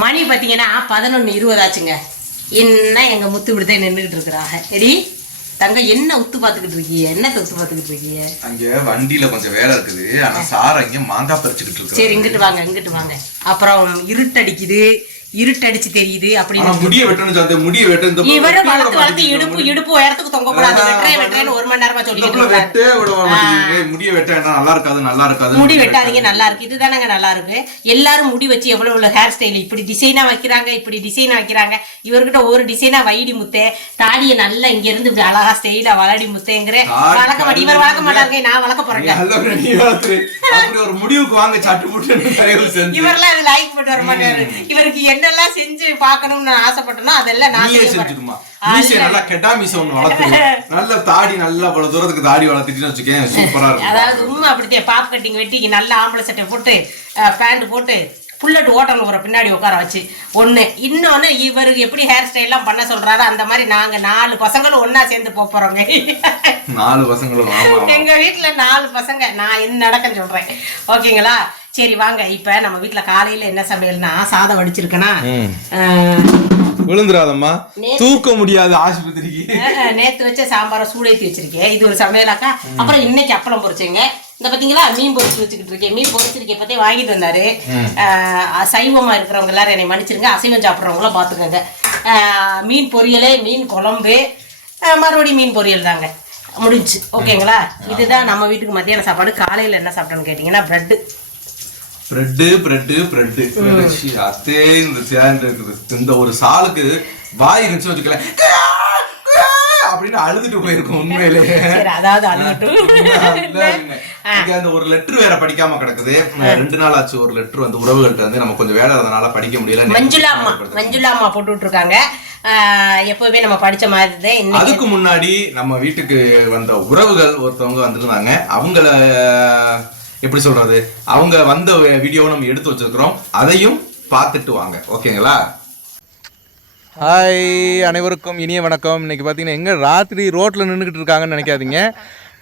மணி பார்த்தீங்கன்னா பதினொன்று இருபதாச்சுங்க. என்ன எங்க முத்து விடுதே நின்றுகிட்டு இருக்கிறாங்க. எடி தங்க என்ன உத்து பார்த்துக்கிட்டு இருக்கீங்க? என்னத்தை உத்து பார்த்துக்கிட்டு இருக்கீங்க? அங்க வண்டியில கொஞ்சம் வேலை இருக்குது. ஆனா சார் அங்க மாங்காய் பறிச்சுக்கிட்டு இருக்கு சரி இங்கிட்டு வாங்க இங்கிட்டு வாங்க. அப்புறம் இருட்டடிக்குது. இருட்டடிச்சு தெரியுது அப்படின்னு முடிய வெட்டணும் முடிய வெட்ட புள்ள இவரு வளர்த்து வளர்த்து. இடுப்பு இடுப்பு உயரத்துக்கு தொங்க கூடாது வெட்டுறேன் வெட்டுறேன்னு ஒரு மணி நேரமா மாட்டேங்குது முடிய வெட்ட என்ன நல்லா இருக்காது நல்லா இருக்காது முடி வெட்டாதீங்க நல்லா இருக்கு இதுதானங்க நல்லா இருக்கு. எல்லாரும் முடி வச்சு எவ்வளவு எவ்வளவு ஹேர் ஸ்டைல் இப்படி டிசைனா வைக்கிறாங்க இப்படி டிசைனா வைக்கிறாங்க. இவர்கிட்ட ஒரு டிசைனா வைடி முத்தே தாடியை நல்லா இங்க இருந்து இப்படி அழகா ஸ்டைலா வளடி முத்தேங்கிற. வளர்க்க மாட்டேன் இவர் வளர்க்க மாட்டாருங்க நான் வளர்க்க நல்ல ஒரு முடிவுக்கு வாங்க சட்டு புட்டு இவரெல்லாம் லைக் போட்டு வர மாட்டாரு. இவருக்கு என்னெல்லாம் செஞ்சு பார்க்கணும்னு நான் ஆசைப்பட்டனோ அதெல்லாம் நான். செஞ்சுக்குமா. மீசை நல்லா கெட்டா மீசை ஒண்ணு வளர்த்துரு நல்ல தாடி நல்லா அவ்வளவு தூரத்துக்கு தாடி வளர்த்துட்டுன்னு வச்சுக்கேன் சூப்பரா இருக்கும். அதாவது உண்மை அப்படித்தான். பாப் கட்டிங் வெட்டி நல்ல ஆம்பளை சட்டை போட்டு பேண்ட் போட்டு புல்லட் ஓட்டணும் ஒரு பின்னாடி உட்கார வச்சு. ஒண்ணு. இன்னொன்னு இவருக்கு எப்படி ஹேர் ஸ்டைல்லாம் பண்ண சொல்றாரோ அந்த மாதிரி நாங்க நாலு பசங்களும் ஒண்ணா சேர்ந்து போப் போறோங்க. நாலு பசங்களும். ஆமா ஆமா. எங்க வீட்ல நாலு பசங்க. நான் என்ன நடக்கன்னு சொல்றேன்? ஓகேங்களா? சரி வாங்க. இப்ப நம்ம வீட்ல காலையில என்ன சமையல்னா சாதம் வடிச்சிருக்கேனா? விழுந்துராதம்மா தூக்க முடியாது ஆஸ்பத்திரிக்கு. நேத்து வச்ச சாம்பாரை சூடேத்தி வச்சிருக்கேன். இது ஒரு சமையலாக்கா. அப்புறம் இன்னைக்கு அப்பளம் பொரிச்சேங்க. இந்த பாத்தீங்களா மீன் பொரிச்சு வச்சுக்கிட்டு இருக்கேன். மீன் பொரிச்சிருக்கேன். பத்தே வாங்கிட்டு வந்தாரு. சைவமா இருக்கிறவங்க எல்லாரும் என்னை மன்னிச்சிருங்க. அசைவம் சாப்பிட்றவங்களும் பாத்துக்கோங்க. மீன் பொரியல் மீன் குழம்பு மறுபடியும் மீன் பொரியல் தாங்க. முடிஞ்சு ஓகேங்களா? இதுதான் நம்ம வீட்டுக்கு மத்தியான சாப்பாடு. காலையில என்ன சாப்பிட்டோன்னு கேட்டீங்கன்னா பிரெட் பிரெட்டு பிரெட்டு பிரெட்டு. அத்தே இந்த சேர்ந்து இருக்குது. இந்த ஒரு சாலுக்கு வாய் இருந்துச்சு வச்சுக்கல அப்படின்னு அழுதுட்டு போயிருக்கும் உண்மையிலேயே. அதாவது அந்த ஒரு லெட்டர் வேற படிக்காம கிடக்குது. ரெண்டு நாள் ஆச்சு ஒரு லெட்டர் வந்து உறவுகள்ட்ட வந்து நம்ம கொஞ்சம் வேலை இருந்தனால படிக்க முடியல மஞ்சுளா அம்மா மஞ்சுளா அம்மா போட்டு விட்டுருக்காங்க. ஆஹ் எப்பவுமே நம்ம படிச்ச மாதிரி அதுக்கு முன்னாடி நம்ம வீட்டுக்கு வந்த உறவுகள் ஒருத்தவங்க வந்திருந்தாங்க. அவங்கள எப்படி சொல்றது? அவங்க வந்த வீடியோவை நம்ம எடுத்து வச்சிருக்கிறோம். அதையும் பார்த்துட்டு வாங்க. ஓகேங்களா? ஹாய் அனைவருக்கும் இனிய வணக்கம். இன்னைக்கு பார்த்தீங்கன்னா எங்கே ராத்திரி ரோட்டில் நின்றுக்கிட்டு இருக்காங்கன்னு நினைக்காதீங்க.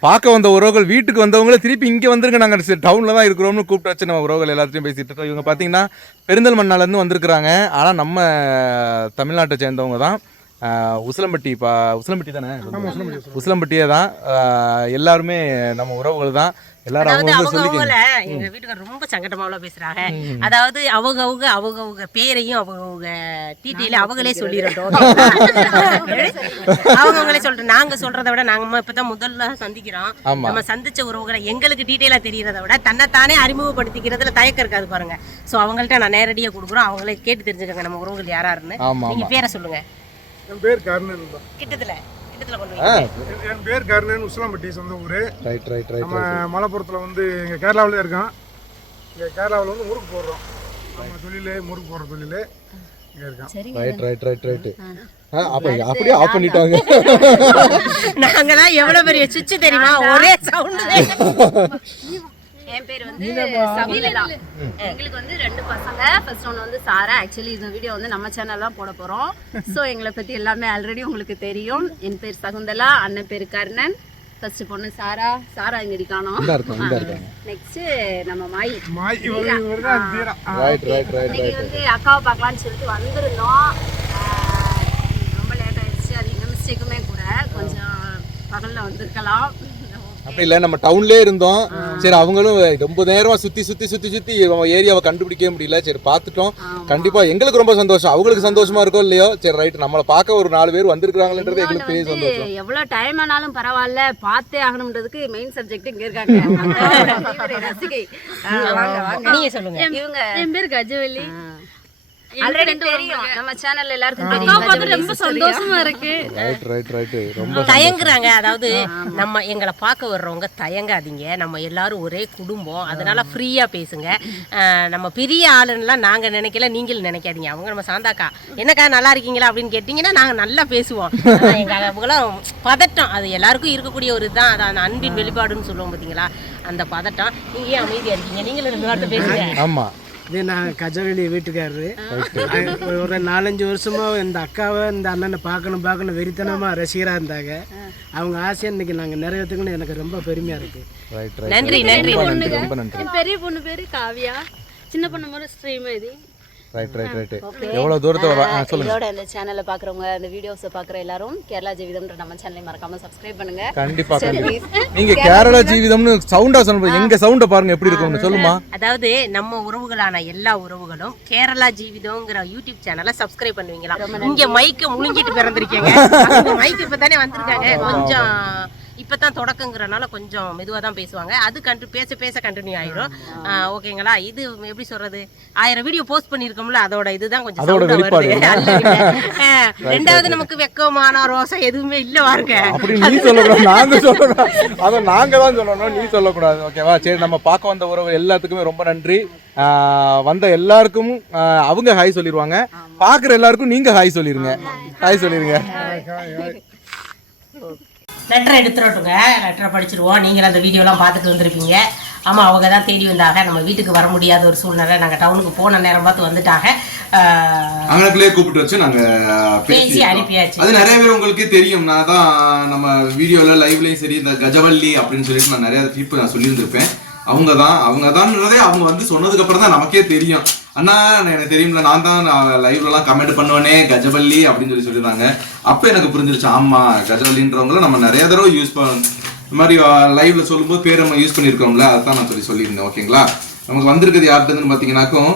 பார்க்க வந்த உறவுகள் வீட்டுக்கு வந்தவங்களே திருப்பி இங்கே வந்துருங்க. நாங்கள் டவுனில் தான் இருக்கிறோம்னு கூப்பிட்டு வச்சு நம்ம உறவுகள் எல்லாத்தையும் பேசிகிட்டு இருக்கோம். இவங்க பார்த்தீங்கன்னா பெருந்தல் மண்ணாலேருந்து வந்திருக்கிறாங்க. ஆனால் நம்ம தமிழ்நாட்டை சேர்ந்தவங்க தான். உசிலம்பட்டி பா உசிலம்பட்டி தானே? உசிலம்பட்டியே தான். எல்லாருமே நம்ம உறவுகள் தான். எல்லாரும் அவங்க அவங்க வந்து எங்க வீட்டுக்கு ரொம்ப சங்கடமாவள பேசுறாங்க. அதாவது அவங்க அவங்க அவங்க அவங்க பேரையும் அவங்க அவங்க டீட்டெயில அவங்களே சொல்லிடட்டும். அவங்க அவங்களே சொல்லிட்டு நாங்க சொல்றதை விட நாங்க இப்பதான் முதல்ல சந்திக்கிறோம். நம்ம சந்திச்ச உறவுகளை எங்களுக்கு டீட்டெயிலா தெரியறதை விட தன்னைத்தானே அறிமுகப்படுத்திக்கிறதுல தயக்கம் இருக்காது பாருங்க. சோ அவங்கள்ட்ட நான் நேரடியா கொடுக்குறோம். அவங்களே கேட்டு தெரிஞ்சுக்கோங்க நம்ம உறவுகள் யாராருன்னு. நீங்க பேரை சொல்லுங்க. என் பேர் கர்ணன் தான். கிட்டத்துல. என் பேர் கர்ணன் உஸ்லாம்பட்டி சொந்த ஊர். ரைட் ரைட் ரைட் நம்ம மலைப்புறத்தில் வந்து இங்கே கேரளாவில் இருக்கோம். இங்கே கேரளாவில் வந்து முறுக்கு போடுறோம் நம்ம தொழில் முறுக்கு போடுற தொழில் இங்கே இருக்கோம். ரைட் ரைட் ரைட் ரைட் அப்ப அப்படியே ஆஃப் பண்ணிட்டாங்க. நாங்கெல்லாம் எவ்வளவு பெரிய சுச்சு தெரியுமா? ஒரே சவுண்ட் என் பேர் வந்து சபீலா எங்களுக்கு வந்து ரெண்டு பசங்க. ஃபர்ஸ்ட் ஒன்று வந்து சாரா. ஆக்சுவலி இந்த வீடியோ வந்து நம்ம சேனல் தான் போட போகிறோம் ஸோ எங்களை பற்றி எல்லாமே ஆல்ரெடி உங்களுக்கு தெரியும். என் பேர் சகுந்தலா அண்ணன் பேர் கர்ணன். ஃபர்ஸ்ட் பொண்ணு சாரா. சாரா இங்கே காணோம் நெக்ஸ்ட் நம்ம மாய். மாய் இன்னைக்கு வந்து அக்காவை பார்க்கலான்னு சொல்லிட்டு வந்திருந்தோம். ரொம்ப லேட் ஆயிடுச்சு. அது இந்த மிஸ்டேக்குமே கூட. கொஞ்சம் பகலில் வந்திருக்கலாம். அப்படி இல்லை நம்ம டவுன்லேயே இருந்தோம். சரி அவங்களும் ரொம்ப நேரமா சுத்தி சுத்தி சுத்தி சுத்தி ஏரியாவை கண்டுபிடிக்கவே முடியல. சரி பார்த்துட்டோம். கண்டிப்பா எங்களுக்கு ரொம்ப சந்தோஷம். அவங்களுக்கு சந்தோஷமா இருக்கோ இல்லையோ சரி ரைட் நம்மளை பார்க்க ஒரு நாலு பேர் வந்திருக்காங்கன்றது எங்களுக்கு பெரிய சந்தோஷம். எவ்வளவு டைம் ஆனாலும் பரவாயில்ல பார்த்தே ஆகணும்ன்றதுக்கு மெயின் சப்ஜெக்ட் இங்க இருக்காங்க. ரசிகை. நீங்க சொல்லுங்க. இவங்க என் பேர் கஜவள்ளி ஆல்ரெடி தெரியும். நம்ம சேனல்ல எல்லாருக்கும் தெரியும். பார்த்து ரொம்ப சந்தோஷமா இருக்கு. ரைட் ரைட் ரைட் ரொம்ப தயங்குறாங்க. அதாவது நம்ம எங்களை பார்க்க வர்றவங்க தயங்காதீங்க. நம்ம எல்லாரும் ஒரே குடும்பம். அதனால ஃப்ரீயா பேசுங்க. நம்ம பெரிய ஆளுன்னெலாம் நாங்க நினைக்கல நீங்களும் நினைக்காதீங்க. அவங்க நம்ம சாந்தாக்கா. என்னக்கா நல்லா இருக்கீங்களா? அப்படின்னு கேட்டிங்கன்னா நாங்க நல்லா பேசுவோம். எங்க அவங்களாம் பதட்டம். அது எல்லாருக்கும் இருக்கக்கூடிய ஒரு இதுதான் அது அந்த அன்பின் வெளிப்பாடுன்னு சொல்லுவோம் பார்த்தீங்களா அந்த பதட்டம். நீங்க ஏன் அமைதியா இருக்கீங்க? நீங்களும் ரெண்டு வார்த்தை பேசுங்க. ஆமா. இது நான் கஜவெளி வீட்டுக்காரரு. ஒரு நாலஞ்சு வருஷமா இந்த அக்காவை இந்த அண்ணனை பார்க்கணும் பார்க்கணும் வெறித்தனமா ரசிகரா இருந்தாங்க. அவங்க ஆசையை இன்னைக்கு நாங்க நிறைவேற்றுக்கணும் எனக்கு ரொம்ப பெருமையா இருக்கு. ரைட் ரைட் நன்றி நன்றி. ரொம்ப நன்றி. பெரிய பொண்ணு பேரு காவியா. சின்ன பொண்ணு மாதிரி ஸ்ரீமதி. ரைட் ரைட் ரைட் எவ்வளவு தூரத்தை வர ஆ, சொல்லுங்க. இதோட இந்த சேனலை பாக்குறவங்க இந்த வீடியோஸை பாக்குற எல்லாரும் கேரளா ஜீவிதம்ன்ற நம்ம சேனலை மறக்காம சப்ஸ்கிரைப் பண்ணுங்க. கண்டிப்பா கண்டிப்பா. நீங்க கேரளா ஜீவிதம்னு சவுண்டா சொல்லுங்க எங்க சவுண்ட பாருங்க எப்படி இருக்கும்னு சொல்லுமா? அதாவது நம்ம உறவுகளான எல்லா உறவுகளும் கேரளா ஜீவிதம்ங்கிற யூடியூப் சேனலை சப்ஸ்கிரைப் பண்ணுவீங்களா இங்க மைக்க முழுங்கிட்டு பிறந்திருக்கீங்க. அந்த மைக் இப்பதானே வந்திருக்காங்க. கொஞ்சம் இப்பதான் தொடக்கங்கிறனால கொஞ்சம் மெதுவா தான் பேசுவாங்க. அது கண்டு பேச பேச கண்டினியூ ஆயிரும். ஓகேங்களா? இது எப்படி சொல்றது? ஆயிரம் வீடியோ போஸ்ட் பண்ணிருக்கோம்ல அதோட இதுதான் கொஞ்சம். வருது. ரெண்டாவது நமக்கு வெக்கமான ரோசம் எதுவுமே இல்ல பாருங்க. அப்படி நீ சொல்லக்கூடாது நாங்க சொல்லணும் அதை நாங்க தான் சொல்லணும் நீ சொல்லக்கூடாது. ஓகேவா? சரி நம்ம பார்க்க வந்த உறவு எல்லாத்துக்குமே ரொம்ப நன்றி. ஆஹ் வந்த எல்லாருக்கும் ஆஹ் அவங்க ஹாய் சொல்லிடுவாங்க பார்க்குற எல்லாருக்கும் நீங்க ஹாய் சொல்லிருங்க. ஹாய் சொல்லிருங்க. லெட்டர் எடுத்துடட்டுங்க லெட்டரை படிச்சிருவோம். நீங்கள் அந்த வீடியோலாம் பார்த்துட்டு வந்திருப்பீங்க. ஆமாம் அவங்க தான் தேடி வந்தாங்க. நம்ம வீட்டுக்கு வர முடியாத ஒரு சூழ்நிலை. நாங்கள் டவுனுக்கு போன நேரம் பார்த்து வந்துட்டாங்க. ஆஹ், அங்கனக்குள்ளே கூப்பிட்டு வச்சு நாங்க பேசி அனுப்பியாச்சு. அது நிறைய பேர் உங்களுக்கே தெரியும். நான் தான் நம்ம வீடியோல லைவ்லயும் சரி இந்த கஜவல்லி அப்படின்னு சொல்லிட்டு நான் நிறைய கிளிப் நான் சொல்லியிருந்திருப்பேன். அவங்க தான் அவங்க தான்ன்றதே அவங்க வந்து சொன்னதுக்கு அப்புறம் தான் நமக்கே தெரியும். அண்ணா எனக்கு தெரியும்ல நான் தான் லைவ்லலாம் கமெண்ட் பண்ணுவேனே கஜவல்லி அப்படின்னு சொல்லி சொல்லியிருந்தாங்க. அப்போ எனக்கு புரிஞ்சிருச்சு ஆமா கஜவல்லின்றவங்கள நம்ம நிறைய தடவை யூஸ் பண்ண இந்த மாதிரி லைவ்ல சொல்லும்போது பேர் நம்ம யூஸ் பண்ணியிருக்கோம்ல அதான் நான் சொல்லி சொல்லியிருந்தேன் ஓகேங்களா நமக்கு வந்திருக்கிறது யார்கிட்டன்னு பார்த்தீங்கன்னாக்கும்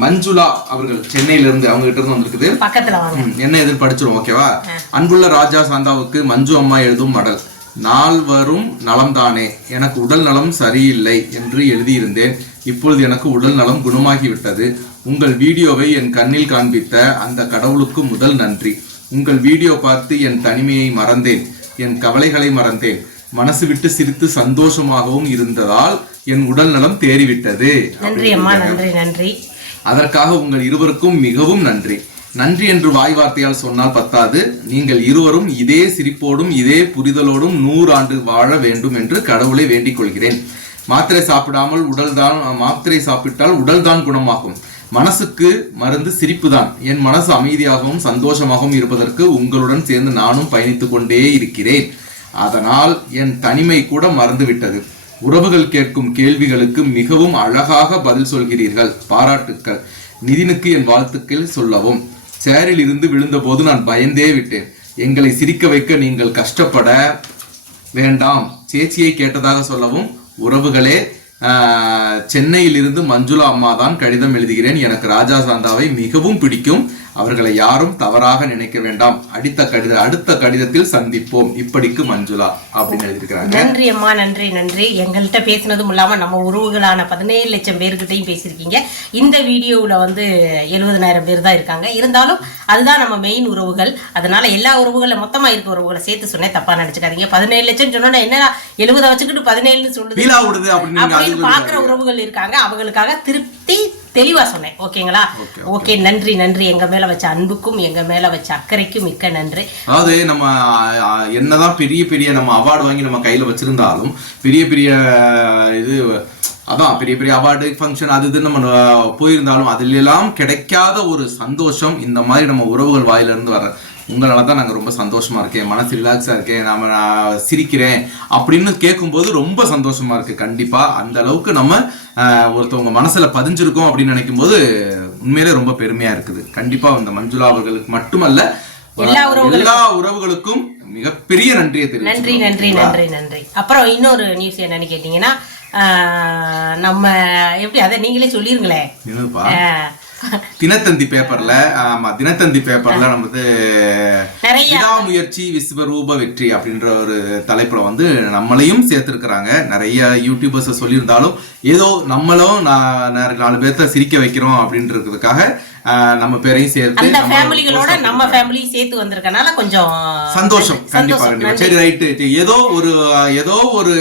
மஞ்சுளா அவர்கள் சென்னையில இருந்து அவங்க கிட்ட இருந்து வந்திருக்குது. என்ன எதுன்னு படிச்சிரும் ஓகேவா அன்புள்ள ராஜா சாந்தாவுக்கு மஞ்சு அம்மா எழுதும் மடல் நால்வரும் நலம்தானே எனக்கு உடல் நலம் சரியில்லை என்று எழுதியிருந்தேன். இப்பொழுது எனக்கு உடல் நலம் குணமாகி விட்டது உங்கள் வீடியோவை என் கண்ணில் காண்பித்த அந்த கடவுளுக்கு முதல் நன்றி. உங்கள் வீடியோ பார்த்து என் தனிமையை மறந்தேன். என் கவலைகளை மறந்தேன். மனசு விட்டு சிரித்து சந்தோஷமாகவும் இருந்ததால் என் உடல் நலம் தேறிவிட்டது. நன்றி அம்மா நன்றி நன்றி. அதற்காக உங்கள் இருவருக்கும் மிகவும் நன்றி. நன்றி என்று வாய் வார்த்தையால் சொன்னால் பத்தாது. நீங்கள் இருவரும் இதே சிரிப்போடும் இதே புரிதலோடும் நூறாண்டு வாழ வேண்டும் என்று கடவுளை வேண்டிக் கொள்கிறேன். மாத்திரை சாப்பிடாமல் உடல் தான் மாத்திரை சாப்பிட்டால் உடல் தான் குணமாகும். மனசுக்கு மருந்து சிரிப்பு தான் என் மனசு அமைதியாகவும் சந்தோஷமாகவும் இருப்பதற்கு உங்களுடன் சேர்ந்து நானும் பயணித்துக் கொண்டே இருக்கிறேன். அதனால் என் தனிமை கூட மறந்துவிட்டது. உறவுகள் கேட்கும் கேள்விகளுக்கு மிகவும் அழகாக பதில் சொல்கிறீர்கள். பாராட்டுக்கள். நிதினுக்கு என் வாழ்த்துக்கள் சொல்லவும். சேரில் இருந்து விழுந்தபோது நான் பயந்தே விட்டேன். எங்களை சிரிக்க வைக்க நீங்கள் கஷ்டப்பட வேண்டாம். சேச்சியை கேட்டதாக சொல்லவும். உறவுகளே சென்னையிலிருந்து மஞ்சுளா அம்மா தான் கடிதம் எழுதுகிறேன். எனக்கு ராஜா சாந்தாவை மிகவும் பிடிக்கும். அவர்களை யாரும் தவறாக நினைக்க வேண்டாம். அடித்த கடித அடுத்த கடிதத்தில் சந்திப்போம். இப்படிக்கு மஞ்சுளா அப்படின்னு எழுதியிருக்கிறாங்க. நன்றி அம்மா நன்றி நன்றி. எங்கள்கிட்ட பேசினதும் இல்லாமல் நம்ம உறவுகளான பதினேழு லட்சம் பேர்கிட்டையும் பேசியிருக்கீங்க. இந்த வீடியோவில் வந்து எழுபதனாயிரம் பேர் தான் இருக்காங்க. இருந்தாலும் அதுதான் நம்ம மெயின் உறவுகள். அதனால எல்லா உறவுகளும் மொத்தமாக இருக்க உறவுகளை சேர்த்து சொன்னேன் தப்பாக நினச்சிக்காதீங்க. பதினேழு லட்சம் சொன்னோன்னா என்ன எழுபதை வச்சுக்கிட்டு பதினேழுன்னு சொல்லுது? அப்படின்னு பார்க்குற உறவுகள் இருக்காங்க. அவங்களுக்காக திருப்தி தெளிவா சொன்னேன். ஓகேங்களா? ஓகே நன்றி நன்றி. எங்க மேல வச்ச அன்புக்கும் எங்க மேல வச்ச அக்கறைக்கும் மிக்க நன்றி. அதாவது நம்ம என்னதான் பெரிய பெரிய நம்ம அவார்டு வாங்கி நம்ம கையில வச்சிருந்தாலும் பெரிய பெரிய இது அதான் பெரிய பெரிய அவார்டு ஃபங்க்ஷன் அது இது நம்ம போயிருந்தாலும் அதுல எல்லாம் கிடைக்காத ஒரு சந்தோஷம் இந்த மாதிரி நம்ம உறவுகள் வாயில இருந்து வர உங்களால தான் நாங்கள் ரொம்ப சந்தோஷமா இருக்கேன். மனசு ரிலாக்ஸாக இருக்கேன். நாம நான் சிரிக்கிறேன். அப்படின்னு கேட்கும்போது ரொம்ப சந்தோஷமா இருக்கு. கண்டிப்பா அந்த அளவுக்கு நம்ம ஒருத்தவங்க மனசுல பதிஞ்சிருக்கோம் அப்படின்னு நினைக்கும் போது உண்மையிலே ரொம்ப பெருமையா இருக்குது. கண்டிப்பா இந்த மஞ்சுளா அவர்களுக்கு மட்டுமல்ல எல்லா உறவுகளுக்கும். மிகப்பெரிய நன்றியை நன்றி தெரிவிச்சுக்கிறோம். நன்றி நன்றி நன்றி அப்புறம் இன்னொரு நியூஸ் என்னன்னு கேட்டீங்கன்னா நம்ம எப்படி அதை நீங்களே சொல்லிருங்களே என்னதுப்பா? ஆஹ், தினத்தந்தி பேப்பர்ல ஆமா தினத்தந்தி பேப்பர்ல நிறைய. விடாமுயற்சி விஸ்வரூப வெற்றி அப்படின்ற ஒரு தலைப்புல வந்து நம்மளையும் சேர்த்திருக்கிறாங்க. நிறைய யூடியூபர்ஸ் சொல்லியிருந்தாலும் ஏதோ நம்மளும் நான் நாலு பேர்த்த சிரிக்க வைக்கிறோம் அப்படின்றதுக்காக நம்ம பேரையும் சேர்த்து அந்த நம்ம ஃபேமிலிகளோட நம்ம ஃபேமிலியும் சேர்த்து வந்திருக்கனால கொஞ்சம் சந்தோஷம் கண்டிப்பா கண்டிப்பா. சரி ரைட்டு ஏதோ ஒரு ஏதோ ஒரு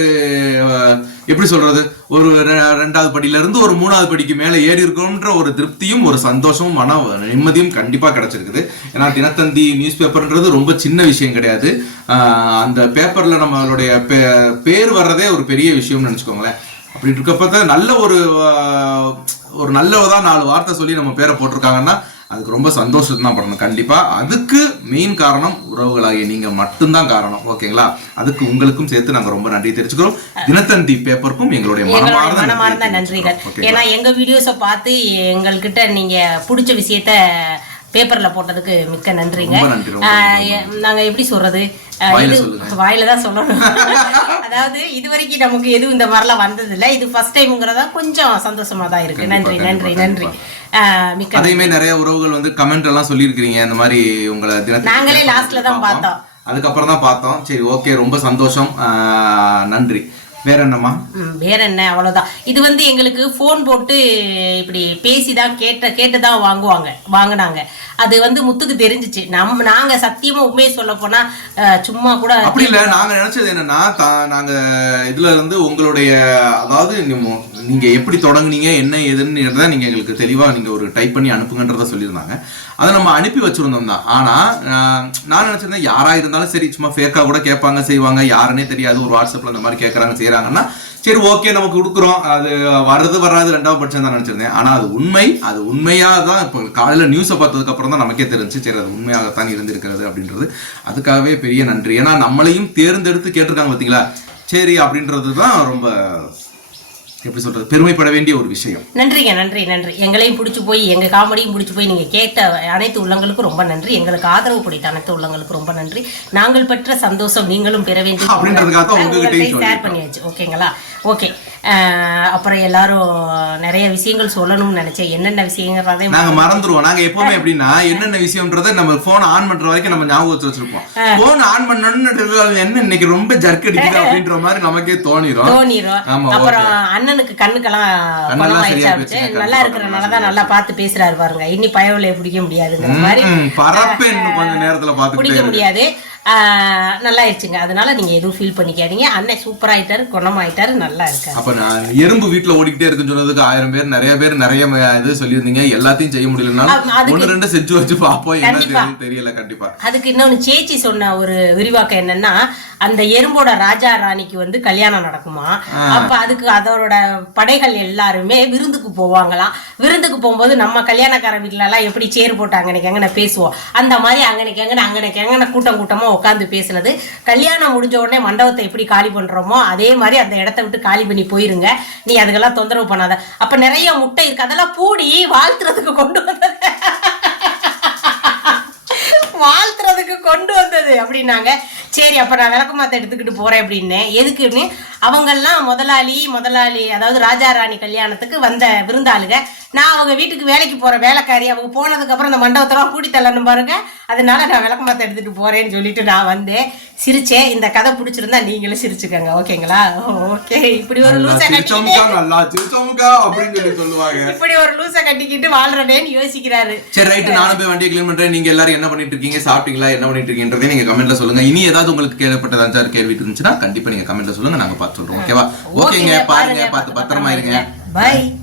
எப்படி சொல்றது? ஒரு ரெ- ரெண்டாவது படியில இருந்து ஒரு மூணாவது படிக்கு மேல ஏறி இருக்கணுன்ற ஒரு திருப்தியும் ஒரு சந்தோஷமும் மன நிம்மதியும் கண்டிப்பா கிடைச்சிருக்குது. ஏன்னா தினத்தந்தி நியூஸ் பேப்பர்ன்றது ரொம்ப சின்ன விஷயம் கிடையாது. அந்த பேப்பர்ல நம்மளுடைய பே- பேர் வர்றதே ஒரு பெரிய விஷயம்னு நினச்சிக்கோங்களேன். அப்படி இருக்கப்ப நல்ல ஒரு ஒரு நல்லவதான் நாலு வார்த்தை சொல்லி நம்ம பேரை போட்டிருக்காங்கன்னா அதுக்கு ரொம்ப சந்தோஷத்தை தான் படணும் கண்டிப்பா. அதுக்கு மெயின் காரணம் உறவுகளாகிய நீங்க மட்டும்தான் காரணம். ஓகேங்களா? அதுக்கு உங்களுக்கும் சேர்த்து நாங்க ரொம்ப நன்றி தெரிவிச்சுக்கிறோம். தினத்தந்தி பேப்பருக்கும் எங்களுடைய மனமார்ந்த மனமார்ந்த நன்றி நன்றிகள். ஏன்னா ஓகேங்களா? எங்க வீடியோஸை பார்த்து எங்கள்கிட்ட நீங்க பிடிச்ச விஷயத்த பேப்பர்ல போட்டதுக்கு மிக்க நன்றிங்க. ரொம்ப நன்றி, ரொம்ப ஆஹ் நன்றி, எ- நாங்க எப்படி சொல்றது? இது. வாயில தான் சொல்லணும். அதாவது இது வரைக்கும் நமக்கு எதுவும் இந்த மாதிரிலாம் வந்தது இல்ல இது ஃபர்ஸ்ட் டைம்ங்கிறதா கொஞ்சம் சந்தோஷமா தான் இருக்கு. நன்றி நன்றி நன்றி. மிக்க அதையுமே நிறைய உறவுகள் வந்து கமெண்ட் எல்லாம் சொல்லியிருக்கிறீங்க. இந்த மாதிரி உங்களை நாங்களே lastல தான் பார்த்தோம். அதுக்கப்புறம் தான் பார்த்தோம். சரி ஓகே ரொம்ப சந்தோஷம். நன்றி. வேற என்னம்மா வேற என்ன அவ்வளவுதான். இது வந்து எங்களுக்கு ஃபோன் போட்டு இப்படி பேசி தான் கேட்ட கேட்டு தான் வாங்குவாங்க வாங்குனாங்க. அது வந்து முத்துக்கு தெரிஞ்சிச்சு. நம்ம நாங்க சத்தியமா உண்மையை சொல்ல போனா சும்மா கூட அப்படி இல்ல. நாங்க நினைச்சது என்னன்னா நாங்க இதுல இருந்து உங்களுடைய அதாவது நீங்க- எப்படி தொடங்குனீங்க என்ன ஏதுன்னு நீங்க எங்களுக்கு தெளிவா நீங்க ஒரு டைப் பண்ணி அனுப்புங்கன்றத சொல்லியிருந்தாங்க. அதை நம்ம அனுப்பி வச்சிருந்தோம் தான். ஆனா நான் நினைச்சிருந்தேன் யாரா இருந்தாலும் சரி சும்மா ஃபேக்கா கூட கேட்பாங்க செய்வாங்க. யாருன்னே தெரியாது. ஒரு வாட்ஸ்அப்ல இந்த மாதிரி கேட்கறாங்க செய்கிறாங்கன்னா சரி ஓகே நம்ம கொடுக்குறோம். அது வர்றது வராது ரெண்டாவது பட்சம் தான் நினச்சிருந்தேன். ஆனால் அது உண்மை. அது உண்மையாக தான் இப்போ காலையில் நியூஸை பார்த்ததுக்கு அப்புறம் தான் நமக்கே தெரிஞ்சு சரி அது உண்மையாகத்தான் இருந்திருக்கிறது அப்படின்றது. அதுக்காகவே பெரிய நன்றி. ஏன்னா நம்மளையும் தேர்ந்தெடுத்து கேட்டிருக்காங்க பார்த்தீங்களா சரி அப்படின்றது தான் ரொம்ப எப்படி சொல்றது? பெருமைப்பட வேண்டிய ஒரு விஷயம். நன்றிங்க நன்றி நன்றி. எங்களையும் பிடிச்சி போய் எங்க காமெடியும் பிடிச்சி போய் நீங்க கேட்ட அனைத்து உள்ளங்களுக்கும் ரொம்ப நன்றி. எங்களுக்கு ஆதரவு கொடுத்த அனைத்து உள்ளங்களுக்கும் ரொம்ப நன்றி. நாங்கள் பெற்ற சந்தோஷம் நீங்களும் பெற வேண்டும் ஷேர். பண்ணியாச்சு. ஓகேங்களா ஓகே அப்புறம் எல்லாரும் நிறைய விஷயங்கள் சொல்லணும்னு நினைச்சேன். என்னென்ன விஷயங்கிறதே நாங்க மறந்துருவோம். நாங்க எப்பவுமே எப்படின்னா என்னென்ன விஷயம்ன்றதை நம்ம போன் ஆன் பண்ற வரைக்கும் நம்ம வச்சு வச்சிருப்போம். போன் ஆன் பண்ணணும்னு என்ன? இன்னைக்கு ரொம்ப ஜர்க் அடிக்குது அப்படின்ற மாதிரி நமக்கே தோணிரும். தோணிரும். அப்புறம் அண்ணனுக்கு கண்ணுக்கெல்லாம் பணம் ஆயிடுச்சு நல்லா கண்டிப்பா இருக்கிறனால தான் நல்லா பார்த்து பேசுறாரு பாருங்க. இனி பயவலையை பிடிக்க முடியாதுங்கிற மாதிரி. இன்னும் கொஞ்ச நேரத்துல பிடிக்க பாத்துக்கிட்டே முடியாது. ஆஹ் நல்லா ஆயிடுச்சுங்க அதனால நீங்க எதுவும் ஃபீல் பண்ணிக்காதீங்க. அண்ணன் சூப்பர் ஆயிட்டாரு குணமாயிட்டாரு நல்லா இருக்காரு அப்ப நான் எறும்பு வீட்டுல ஓடிக்கிட்டே இருக்குன்னு சொன்னதுக்கு ஆயிரம் பேர் நிறைய பேர் நிறைய இது சொல்லியிருந்தீங்க. எல்லாத்தையும் செய்ய முடியலனாலும் ஒண்ணு ரெண்டு செஞ்சு வச்சு பாப்போம் என்ன தெரியல கண்டிப்பா. அதுக்கு இன்னொன்னு சேச்சி சொன்ன ஒரு விரிவாக்கம் என்னன்னா அந்த எறும்போட ராஜா ராணிக்கு வந்து கல்யாணம் நடக்குமா? அப்ப அதுக்கு அதோட படைகள் எல்லாருமே விருந்துக்கு போவாங்களாம் விருந்துக்கு போகும்போது நம்ம கல்யாணக்கார வீட்ல எல்லாம் எப்படி சேர் போட்டு அங்கனைக்கு அங்கன பேசுவோம்? அந்த மாதிரி அங்கனைக்கு அங்கன அங்கனைக்கு அங்கன கூட்டம் கூட்டமா உட்காந்து பேசுனது. கல்யாணம் முடிஞ்ச உடனே மண்டபத்தை எப்படி காலி பண்றோமோ அதே மாதிரி அந்த இடத்த விட்டு காலி பண்ணி போயிருங்க. நீ அதுக்கெல்லாம் தொந்தரவு பண்ணாத. அப்ப நிறைய முட்டை இருக்கு. அதெல்லாம் பூடி வாழ்த்துறதுக்கு கொண்டு வந்தது. வாழ்த்துறதுக்கு கொண்டு வந்தது அப்படின்னாங்க. சரி அப்ப நான் விளக்கமாத்த எடுத்துக்கிட்டு போறேன் அப்படின்னு. எதுக்குன்னு? அவங்கெல்லாம் முதலாளி முதலாளி அதாவது ராஜா ராணி கல்யாணத்துக்கு வந்த விருந்தாளுங்க. நான் அவங்க வீட்டுக்கு வேலைக்கு போற வேலைக்காரி அவங்க போனதுக்கு அப்புறம் இந்த மண்டபத்தெல்லாம் கூட்டி தள்ளணும் பாருங்க. அதனால நான் விளக்கமாத்த எடுத்துட்டு போறேன்னு சொல்லிட்டு நான் வந்தேன். சிரிச்சேன். இந்த கதை பிடிச்சிருந்தா நீங்களும் சிரிச்சுக்கோங்க. ஓகேங்களா? ஓகே. இப்படி ஒரு லூசை அப்படின்னு சொல்லுவாங்க. இப்படி ஒரு லூசை கட்டிக்கிட்டு வாழ்றேன்னு யோசிக்கிறாரு. சரி ரைட் நானும் போய் வண்டியை கிளீன் பண்றேன். நீங்க எல்லாரும் என்ன பண்ணிட்டு இருக்கீங்க? சாப்பிட்டீங்களா? என்ன பண்ணிட்டு இருக்கீங்கன்றதை நீங்க கமெண்ட்ல சொல்லுங்க. இனி ஏதாவது உங்களுக்கு கேள்விப்பட்ட அஞ்சாறு கேள்வி இருந்துச்சுன்னா கண்டிப்பா நீங்க கமெண்ட்ல சொல்லுங்க நாங்க பார்த்து சொல்றோம். ஓகேவா? ஓகேங்க பாருங்க பார்த்து பத்திரமா இருங்க. பாய்